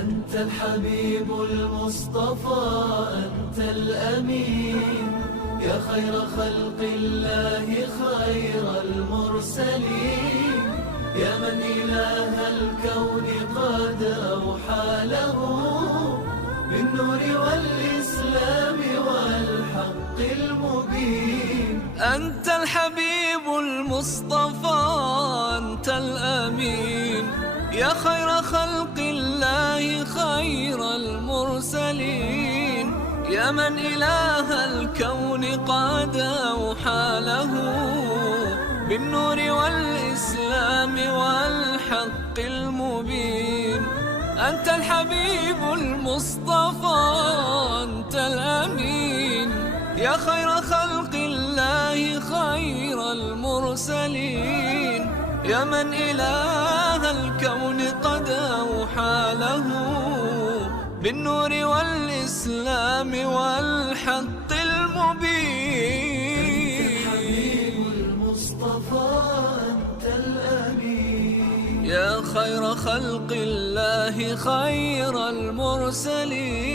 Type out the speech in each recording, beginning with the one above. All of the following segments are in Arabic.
أنت الحبيب المصطفى، أنت الأمين، يا خير خلق الله خير المرسلين، يا من إله الكون قد أوحى له بالنور والإسلام والحق المبين. أنت الحبيب المصطفى، أنت الأمين، يا خير خلق الله خير المرسلين، يا من إله الكون قد أوحى له بالنور والإسلام والحق المبين. أنت الحبيب المصطفى، أنت الأمين، يا خير خلق الله خير المرسلين، يا من إله الكون قد أوحى له بالنور والإسلام والحق المبين. أنت الحبيب المصطفى، أنت الأمين، يا خير خلق الله خير المرسلين،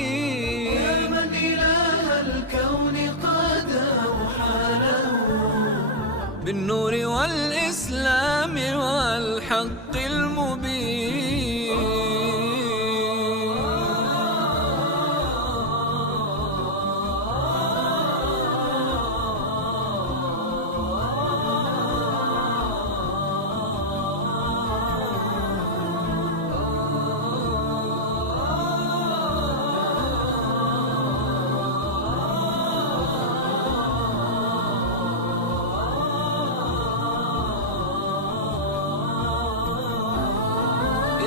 يا من إله الكون قد أوحى له بالنور والإسلام والحق المبين.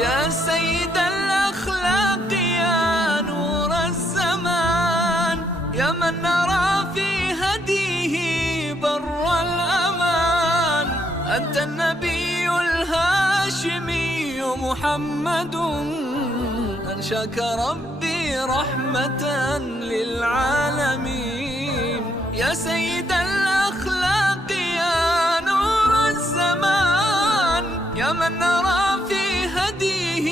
يا سيد الأخلاق، يا نور الزمان، يا من نرى في هديه بر الأمان. أنت النبي الهاشمي محمد، أنشاك ربي رحمة للعالمين. يا سيد الأخلاق، يا نور الزمان، يا من نرى في هديه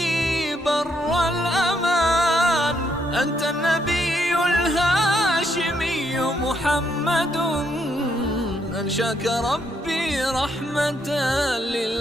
بر الأمان. أنت النبي الهاشمي محمد، أنشاك ربي رحمة للعالمين.